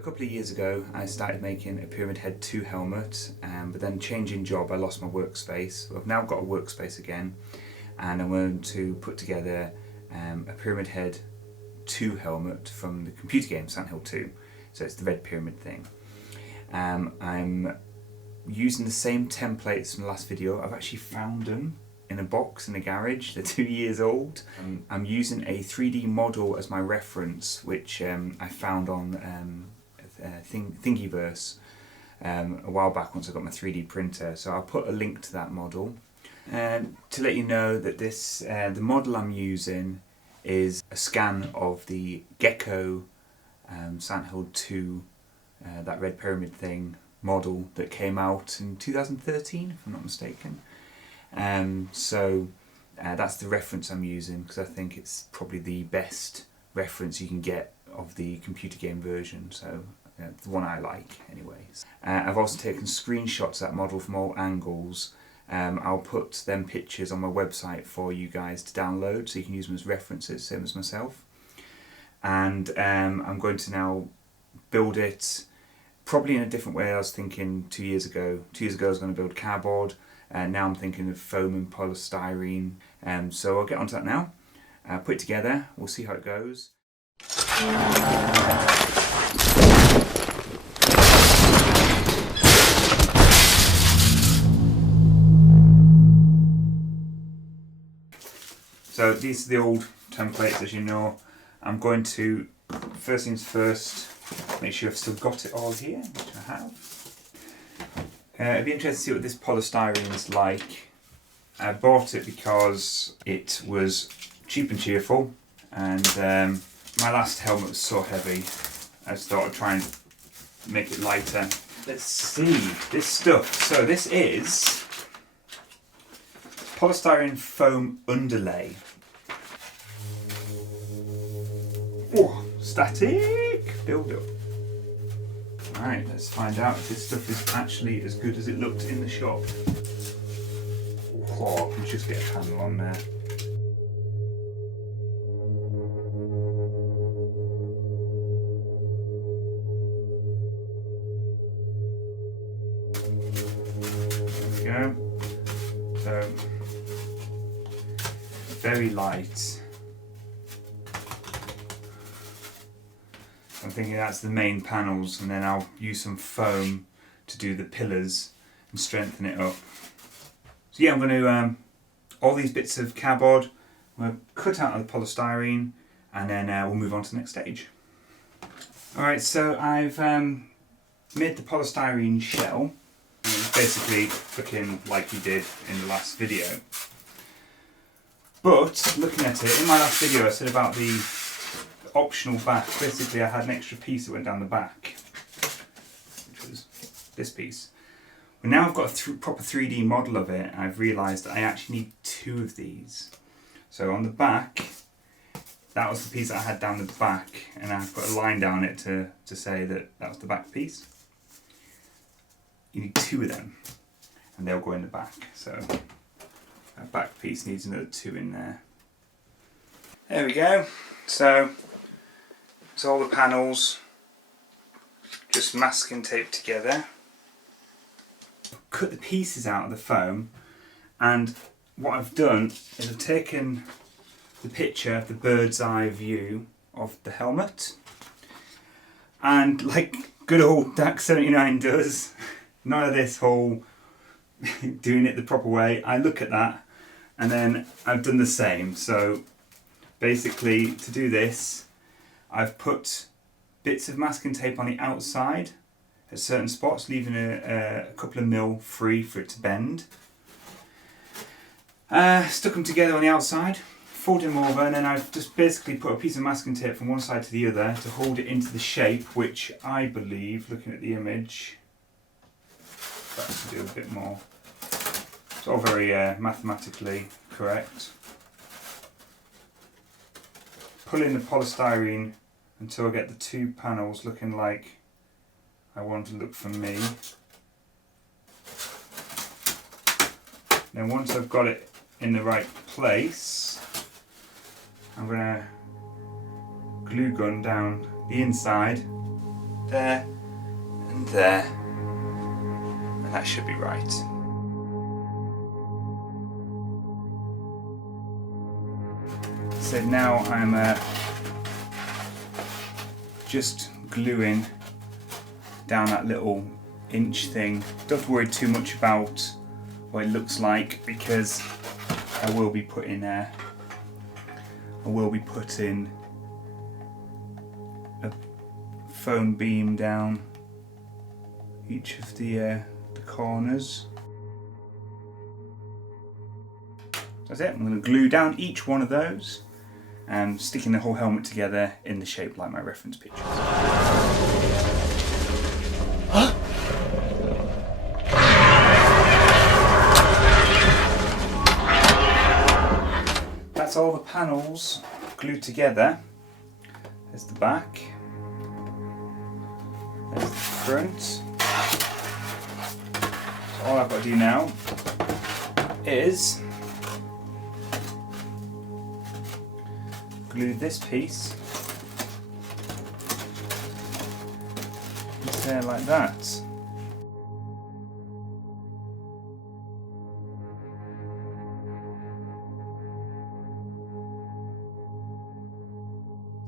couple of years ago I started making a Pyramid Head 2 helmet, but then changing job I lost my workspace. So I've now got a workspace again, and I'm going to put together a Pyramid Head 2 helmet from the computer game Silent Hill 2. So it's the red pyramid thing. I'm using the same templates from the last video. I've actually found them in a box in a garage. They're 2 years old. I'm using a 3D model as my reference, which I found on Thingiverse a while back once I got my 3D printer. So I'll put a link to that model. To let you know that this the model I'm using is a scan of the Gecco Silent Hill 2, that red pyramid thing model that came out in 2013, if I'm not mistaken. So that's the reference I'm using, because I think it's probably the best reference you can get of the computer game version, so the one I like anyways. I've also taken screenshots of that model from all angles. I'll put them pictures on my website for you guys to download, so you can use them as references, same as myself. And I'm going to now build it probably in a different way. I was thinking 2 years ago. 2 years ago I was going to build cardboard, and now I'm thinking of foam and polystyrene. So I'll get onto that now. Put it together, we'll see how it goes. So these are the old templates, as you know. I'm going to, first things first, make sure I've still got it all here, which I have. It'd be interesting to see what this polystyrene is like. I bought it because it was cheap and cheerful, and my last helmet was so heavy, I just thought I'd try and make it lighter. Let's see, this stuff. So this is polystyrene foam underlay. Oh, static build up. Alright, let's find out if this stuff is actually as good as it looked in the shop. Oh, I can just get a panel on there. There we go. So, very light. I'm thinking that's the main panels, and then I'll use some foam to do the pillars and strengthen it up. So yeah, I'm going to, all these bits of cardboard, I'm going to cut out of the polystyrene, and then we'll move on to the next stage. Alright, so I've made the polystyrene shell. It's basically looking like you did in the last video. But, looking at it, in my last video I said about the optional back. Basically I had an extra piece that went down the back, which was this piece. Well, now I've got a proper 3D model of it, and I've realised that I actually need two of these. So on the back, that was the piece that I had down the back, and I've put a line down it to say that that was the back piece. You need two of them, and they'll go in the back. So that back piece needs another two in there. There we go. So it's all the panels just masking tape together. Cut the pieces out of the foam, and what I've done is I've taken the picture, the bird's eye view of the helmet, and like good old DAC 79 does, none of this whole doing it the proper way. I look at that, and then I've done the same. So basically, to do this, I've put bits of masking tape on the outside at certain spots, leaving a couple of mil free for it to bend. Stuck them together on the outside, folded them over, and then I've just basically put a piece of masking tape from one side to the other to hold it into the shape, which I believe, looking at the image, that can do a bit more. It's all very mathematically correct. Pull in the polystyrene until I get the two panels looking like I want to look for me. Then once I've got it in the right place, I'm going to glue gun down the inside there and there, and that should be right. So now I'm just gluing down that little inch thing. Don't worry too much about what it looks like, because I will be putting a foam beam down each of the corners. That's it. I'm going to glue down each one of those and sticking the whole helmet together in the shape like my reference pictures. That's all the panels glued together. There's the back, there's the front. So all I've got to do now is glue this piece into there like that.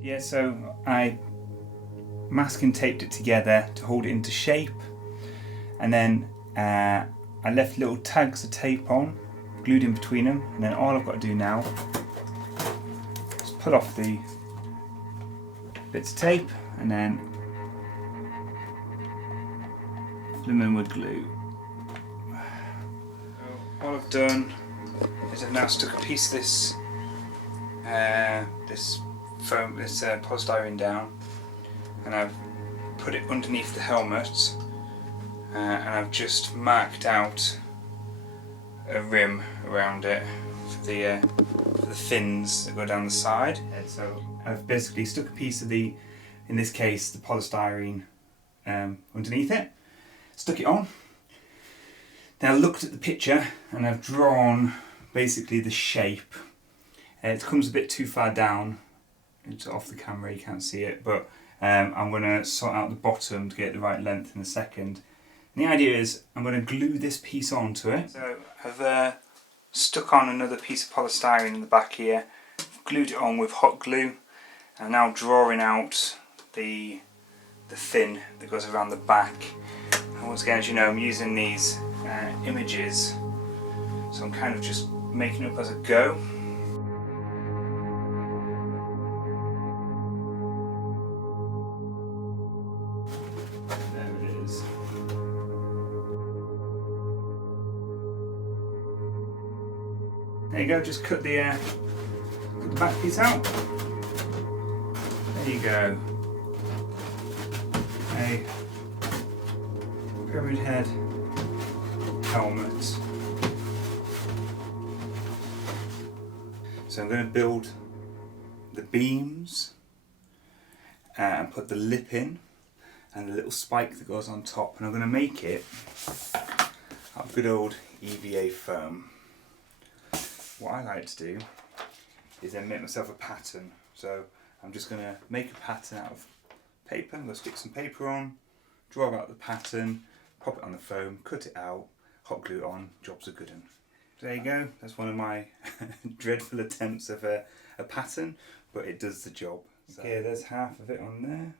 Yeah, so I masking taped it together to hold it into shape, and then I left little tags of tape on, glued in between them, and then all I've got to do now is pull off the bits of tape and then fill them in with glue. So all I've done is I've now stuck a piece of this polystyrene down, and I've put it underneath the helmet, and I've just marked out a rim around it for the fins that go down the side. And so I've basically stuck a piece of in this case, the polystyrene underneath it, stuck it on. Then I looked at the picture and I've drawn basically the shape. It comes a bit too far down. It's off the camera, you can't see it, but I'm going to sort out the bottom to get the right length in a second. And the idea is I'm going to glue this piece onto it. So I've stuck on another piece of polystyrene in the back here, glued it on with hot glue, and I'm now drawing out the fin that goes around the back. And once again, as you know, I'm using these images, so I'm kind of just making it up as I go. There you go, just cut the back piece out. There you go. A pyramid head helmet. So I'm going to build the beams and put the lip in and the little spike that goes on top, and I'm going to make it out of good old EVA foam. What I like to do is then make myself a pattern. So I'm just going to make a pattern out of paper. I'm going to stick some paper on, draw out the pattern, pop it on the foam, cut it out, hot glue it on, job's a good one. There you go, that's one of my dreadful attempts of a pattern, but it does the job. So okay, there's half of it on there,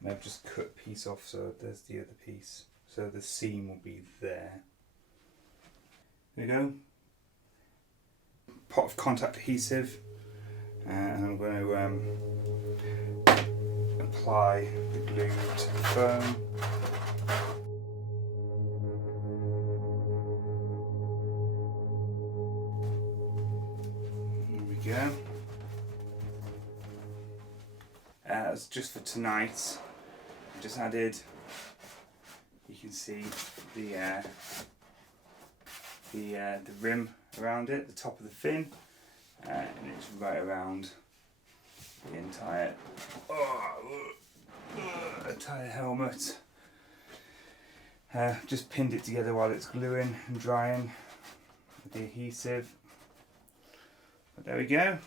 and I've just cut a piece off, so there's the other piece. So the seam will be there. There you go. Pot of contact adhesive, and I'm going to apply the glue to the foam. There we go. That's just for tonight. I just added, you can see the rim around it, the top of the fin, and it's right around the entire helmet. Just pinned it together while it's gluing and drying with the adhesive. But there we go.